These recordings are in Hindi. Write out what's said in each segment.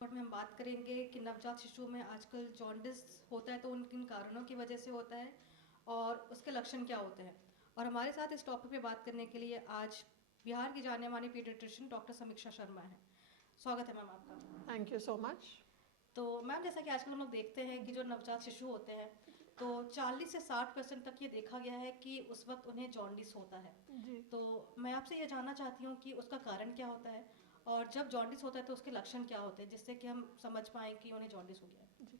और में हम बात करेंगे कि नवजात शिशु में आजकल जॉन्डिस होता है तो उन किन कारणों की वजह से होता है और उसके लक्षण क्या होते हैं। और हमारे साथ इस टॉपिक पे बात करने के लिए आज बिहार की जाने मानी पीडियाट्रिशियन डॉक्टर समीक्षा शर्मा है। स्वागत है मैम आपका। Thank you so much. तो मैम, जैसा कि आजकल हम लोग देखते हैं कि जो नवजात शिशु होते हैं तो 40 से 60% तक ये देखा गया है कि उस वक्त उन्हें जॉन्डिस होता है। जी तो मैं आपसे ये जानना चाहती हूँ कि उसका कारण क्या होता है और जब जॉन्डिस होता है तो उसके लक्षण क्या होते हैं, जिससे कि हम समझ पाएँ कि उन्हें जॉन्डिस हो गया है। जी।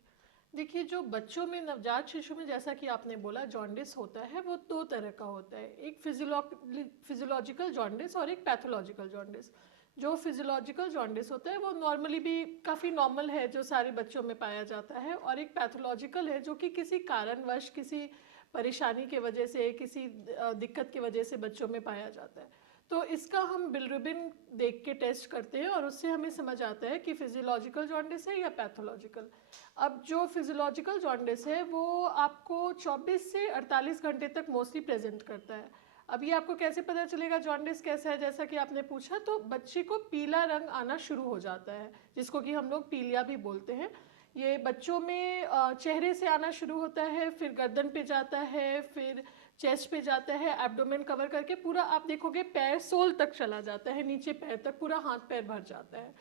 देखिए, जो बच्चों में, नवजात शिशु में, जैसा कि आपने बोला, जॉन्डिस होता है, वो दो तरह का होता है। एक फिजियोलॉजिकल जॉन्डिस और एक पैथोलॉजिकल जॉन्डिस। जो फिजियोलॉजिकल जॉन्डिस होता है वो नॉर्मली भी काफ़ी नॉर्मल है, जो सारे बच्चों में पाया जाता है। और एक पैथोलॉजिकल है जो कि किसी कारणवश, किसी परेशानी के वजह से, किसी दिक्कत की वजह से बच्चों में पाया जाता है। तो इसका हम बिलिरुबिन देख के टेस्ट करते हैं और उससे हमें समझ आता है कि फिजियोलॉजिकल जॉन्डिस है या पैथोलॉजिकल। अब जो फिजियोलॉजिकल जॉन्डिस है वो आपको 24 से 48 घंटे तक मोस्टली प्रेजेंट करता है। अब ये आपको कैसे पता चलेगा जॉन्डिस कैसा है, जैसा कि आपने पूछा, तो बच्चे को पीला रंग आना शुरू हो जाता है, जिसको कि हम लोग पीलिया भी बोलते हैं। ये बच्चों में चेहरे से आना शुरू होता है, फिर गर्दन पे जाता है, फिर चेस्ट पे जाता है, एब्डोमेन कवर करके पूरा आप देखोगे पैर सोल तक चला जाता है, नीचे पैर तक पूरा हाथ पैर भर जाता है।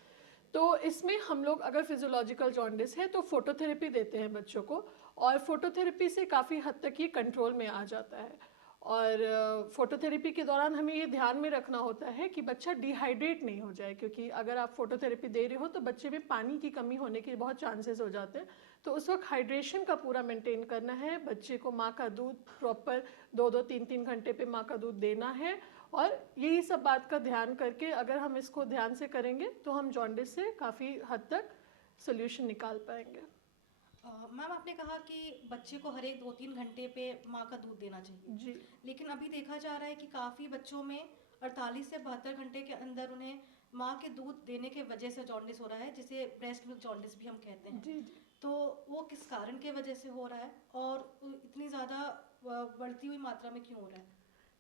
तो इसमें हम लोग, अगर फिजियोलॉजिकल जॉन्डिस है तो फोटोथेरेपी देते हैं बच्चों को, और फोटोथेरेपी से काफ़ी हद तक ये कंट्रोल में आ जाता है। और फोटोथेरेपी के दौरान हमें ये ध्यान में रखना होता है कि बच्चा डिहाइड्रेट नहीं हो जाए, क्योंकि अगर आप फोटोथेरेपी दे रहे हो तो बच्चे में पानी की कमी होने के बहुत चांसेस हो जाते हैं। तो उस वक्त हाइड्रेशन का पूरा मेंटेन करना है, बच्चे को माँ का दूध प्रॉपर 2-2, 3-3 घंटे पे माँ का दूध देना है। और यही सब बात का ध्यान करके अगर हम इसको ध्यान से करेंगे तो हम जॉन्डिस से काफ़ी हद तक सोल्यूशन निकाल पाएंगे। मैम, आपने कहा कि बच्चे को हर एक 2-3 घंटे पे माँ का दूध देना चाहिए, जी लेकिन अभी देखा जा रहा है कि काफ़ी बच्चों में 48 से 72 घंटे के अंदर उन्हें माँ के दूध देने के वजह से जॉन्डिस हो रहा है, जिसे ब्रेस्ट मिल्क जॉन्डिस भी हम कहते हैं। जी जी। तो वो किस कारण के वजह से हो रहा है और इतनी ज़्यादा बढ़ती हुई मात्रा में क्यों हो रहा है?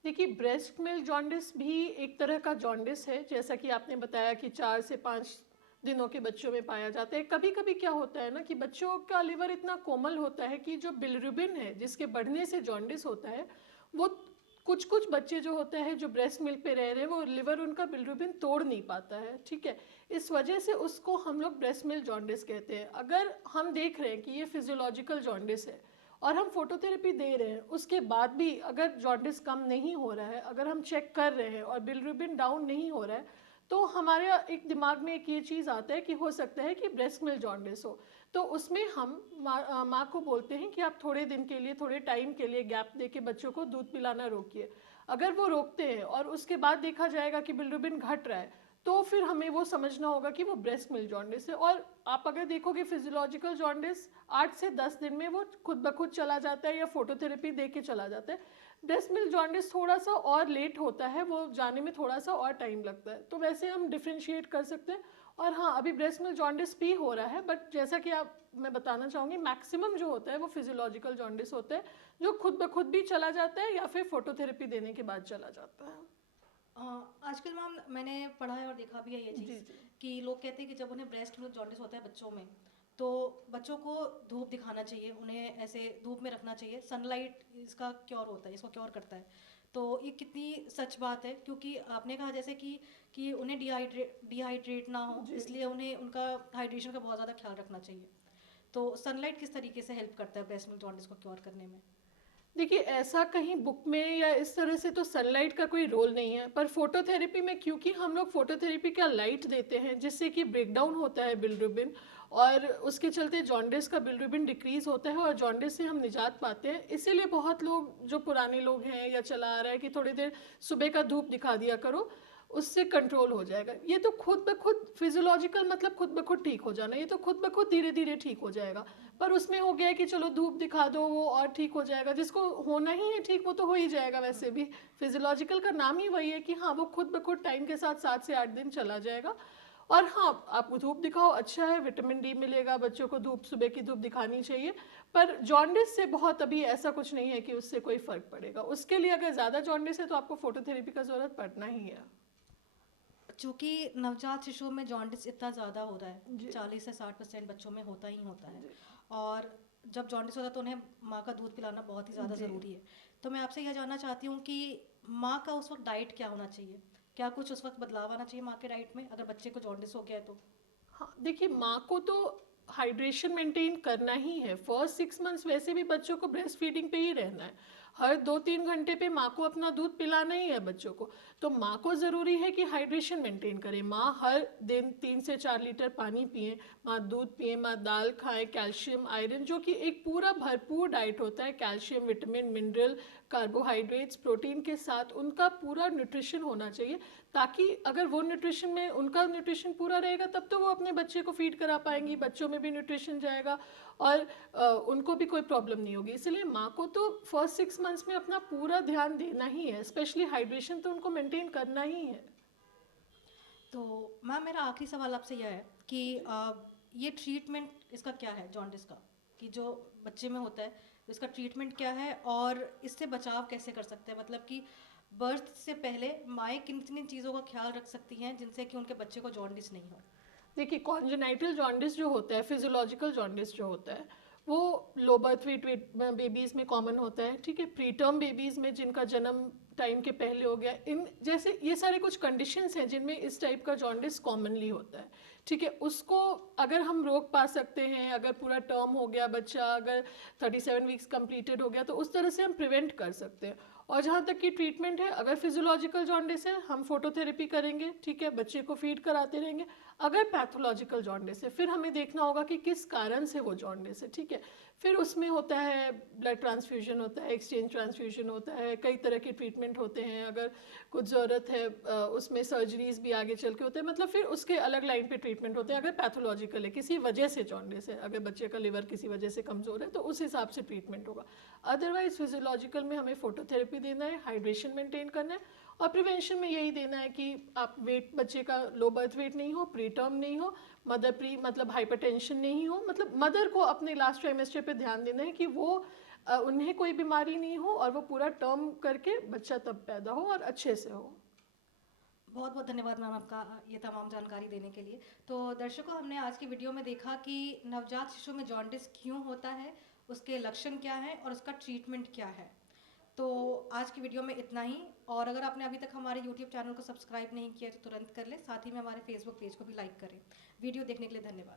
देखिए, ब्रेस्ट मिल्क जॉन्डिस भी एक तरह का जॉन्डिस है, जैसा कि आपने बताया कि 4 से 5 दिनों के बच्चों में पाया जाता है। कभी कभी क्या होता है ना कि बच्चों का लिवर इतना कोमल होता है कि जो बिलिरुबिन है जिसके बढ़ने से जॉन्डिस होता है, वो कुछ कुछ बच्चे जो होते हैं जो ब्रेस्ट मिल्क पे रह रहे हैं, वो लिवर उनका बिलिरुबिन तोड़ नहीं पाता है, ठीक है। इस वजह से उसको हम लोग ब्रेस्ट मिल्क जॉन्डिस कहते हैं। अगर हम देख रहे हैं कि ये फिजियोलॉजिकल जॉन्डिस है और हम फोटोथेरेपी दे रहे हैं, उसके बाद भी अगर जॉन्डिस कम नहीं हो रहा है, अगर हम चेक कर रहे हैं और बिलिरुबिन डाउन नहीं हो रहा है, तो हमारे एक दिमाग में एक ये चीज़ आता है कि हो सकता है कि ब्रेस्ट मिल्क जॉन्डिस हो। तो उसमें हम माँ को बोलते हैं कि आप थोड़े दिन के लिए, थोड़े टाइम के लिए गैप दे के बच्चों को दूध पिलाना रोकिए। अगर वो रोकते हैं और उसके बाद देखा जाएगा कि बिलिरुबिन घट रहा है, तो फिर हमें वो समझना होगा कि वो ब्रेस्ट मिल्क जॉन्डिस है। और आप अगर देखोगे फिजियोलॉजिकल जॉन्डिस 8 से 10 दिन में वो खुद ब खुद चला जाता है या फोटोथेरेपी दे के चला जाता है। ब्रेस्ट मिल्क जॉन्डिस थोड़ा सा और लेट होता है, वो जाने में थोड़ा सा और टाइम लगता है। तो वैसे हम डिफ्रेंशिएट कर सकते हैं। और हाँ, अभी ब्रेस्ट मिल्क जॉन्डिस भी हो रहा है, बट जैसा कि आप, मैं बताना चाहूँगी, मैक्सिमम जो होता है वो फिजियोलॉजिकल जॉन्डिस होता है, जो खुद ब खुद भी चला जाता है या फिर फोटोथेरेपी देने के बाद चला जाता है। अ, आजकल मैम मैंने पढ़ा है और देखा भी है ये जी चीज़ जी कि लोग कहते हैं कि जब उन्हें ब्रेस्ट मिल्क जॉन्डिस होता है बच्चों में, तो बच्चों को धूप दिखाना चाहिए, उन्हें ऐसे धूप में रखना चाहिए। सनलाइट इसका क्योर होता है, इसको क्योर करता है। तो ये कितनी सच बात है, क्योंकि आपने कहा जैसे कि उन्हें डिहाइड्रेट ना हो, जी। इसलिए उन्हें उनका हाइड्रेशन का बहुत ज़्यादा ख्याल रखना चाहिए। तो सनलाइट किस तरीके से हेल्प करता है ब्रेस्ट मिल्क जॉन्डिस को क्योर करने में? देखिए, ऐसा कहीं बुक में या इस तरह से तो सनलाइट का कोई रोल नहीं है, पर फोटोथेरेपी में क्योंकि हम लोग फोटोथेरेपी का लाइट देते हैं जिससे कि ब्रेकडाउन होता है बिलिरुबिन, और उसके चलते जॉन्डिस का बिलिरुबिन डिक्रीज होता है और जॉन्डिस से हम निजात पाते हैं। इसीलिए बहुत लोग, जो पुराने लोग हैं या चला आ रहा है कि थोड़ी देर सुबह का धूप दिखा दिया करो, उससे कंट्रोल हो जाएगा। ये तो खुद ब खुद फिजियोलॉजिकल मतलब खुद ब खुद ठीक हो जाना, ये तो खुद ब खुद धीरे धीरे ठीक हो जाएगा। पर उसमें हो गया कि चलो धूप दिखा दो वो और ठीक हो जाएगा, जिसको होना ही है ठीक वो तो हो ही जाएगा। वैसे भी फिजियोलॉजिकल का नाम ही वही है कि हाँ, वो खुद ब खुद टाइम के साथ 7 से 8 दिन चला जाएगा। और हाँ, आप धूप दिखाओ, अच्छा है, विटामिन डी मिलेगा बच्चों को, धूप, सुबह की धूप दिखानी चाहिए। पर जॉन्डिस से बहुत अभी ऐसा कुछ नहीं है कि उससे कोई फर्क पड़ेगा। उसके लिए अगर ज़्यादा जॉन्डिस है तो आपको फोटोथेरेपी का ज़रूरत पड़ना ही है। चूँकि नवजात शिशुओं में जॉन्डिस इतना ज़्यादा हो रहा है, जी 40 से 60% बच्चों में होता ही होता है। जी और जब जॉन्डिस होता है तो उन्हें माँ का दूध पिलाना बहुत ही ज़्यादा जी। ज़रूरी है। तो मैं आपसे यह जानना चाहती हूँ कि माँ का उस वक़्त डाइट क्या होना चाहिए? क्या कुछ उस वक़्त बदलाव आना चाहिए माँ के डाइट में, अगर बच्चे को जॉन्डिस हो गया है तो? हाँ, देखिए माँ को तो हाइड्रेशन मेंटेन करना ही है। फर्स्ट 6 मंथ्स वैसे भी बच्चों को ब्रेस्ट फीडिंग पे ही रहना है। हर 2-3 घंटे पे माँ को अपना दूध पिलाना ही है बच्चों को। तो माँ को ज़रूरी है कि हाइड्रेशन मेंटेन करे। माँ हर दिन 3 से 4 लीटर पानी पिए, माँ दूध पिए, माँ दाल खाए, कैल्शियम आयरन जो कि एक पूरा भरपूर डाइट होता है, calcium vitamin mineral carbohydrates protein के साथ उनका पूरा न्यूट्रिशन होना चाहिए, ताकि अगर वो न्यूट्रिशन में उनका न्यूट्रिशन पूरा रहेगा तब तो वो अपने बच्चे को फीड करा पाएंगी, बच्चों में भी न्यूट्रिशन जाएगा और उनको भी कोई प्रॉब्लम नहीं होगी। इसलिए माँ को तो फर्स्ट 6 मंथ्स में अपना पूरा ध्यान देना ही है, स्पेशली हाइड्रेशन तो उनको मेंटेन करना ही है। तो मैम मेरा आखिरी सवाल आपसे यह है कि ये ट्रीटमेंट इसका क्या है जॉन्डिस का, कि जो बच्चे में होता है इसका ट्रीटमेंट क्या है और इससे बचाव कैसे कर सकते हैं, मतलब कि बर्थ से पहले माएँ किन किन चीज़ों का ख्याल रख सकती हैं जिनसे कि उनके बच्चे को जॉन्डिस नहीं हो? देखिए कॉन्जेनाइटल जॉन्डिस जो होता है, फिजियोलॉजिकल जॉन्डिस जो होता है, वो लो बर्थ वेट बेबीज़ में कॉमन होता है, ठीक है। प्री टर्म बेबीज़ में जिनका जन्म टाइम के पहले हो गया, इन जैसे ये सारे कुछ कंडीशंस हैं जिनमें इस टाइप का जॉन्डिस कॉमनली होता है, ठीक है। उसको अगर हम रोक पा सकते हैं, अगर पूरा टर्म हो गया बच्चा, अगर 37 वीक्स कंप्लीटेड हो गया, तो उस तरह से हम प्रिवेंट कर सकते हैं। और जहाँ तक कि ट्रीटमेंट है, अगर फिजियोलॉजिकल जॉन्डिस है हम फोटोथेरेपी करेंगे, ठीक है, बच्चे को फीड कराते रहेंगे। अगर पैथोलॉजिकल जॉन्डिस है फिर हमें देखना होगा कि किस कारण से वो जॉन्डिस है, ठीक है। फिर उसमें होता है ब्लड ट्रांसफ्यूजन होता है, एक्सचेंज ट्रांसफ्यूजन होता है, कई तरह के ट्रीटमेंट होते हैं। अगर कुछ ज़रूरत है उसमें सर्जरीज भी आगे चल के होते हैं, मतलब फिर उसके अलग लाइन पे ट्रीटमेंट होते हैं। अगर पैथोलॉजिकल है, किसी वजह से जॉन्डिस है, अगर बच्चे का लिवर किसी वजह से कमज़ोर है तो उस हिसाब से ट्रीटमेंट होगा। अदरवाइज फिजियोलॉजिकल में हमें फोटोथेरेपी देना है, हाइड्रेशन मेंटेन करना है, और प्रिवेंशन में यही देना है कि आप वेट बच्चे का लो बर्थ वेट नहीं हो, प्री टर्म नहीं हो, मदर प्री मतलब हाइपरटेंशन नहीं हो, मतलब मदर को अपने लास्ट ट्राइमेस्टर पे ध्यान देना है कि वो उन्हें कोई बीमारी नहीं हो और वो पूरा टर्म करके बच्चा तब पैदा हो और अच्छे से हो। बहुत बहुत धन्यवाद मैम आपका ये तमाम जानकारी देने के लिए। तो दर्शकों, हमने आज की वीडियो में देखा कि नवजात शिशु में जॉन्डिस क्यों होता है, उसके लक्षण क्या हैं और उसका ट्रीटमेंट क्या है। तो आज की वीडियो में इतना ही। और अगर आपने अभी तक हमारे यूट्यूब चैनल को सब्सक्राइब नहीं किया तो तुरंत कर लें, साथ ही में हमारे फेसबुक पेज को भी लाइक करें। वीडियो देखने के लिए धन्यवाद।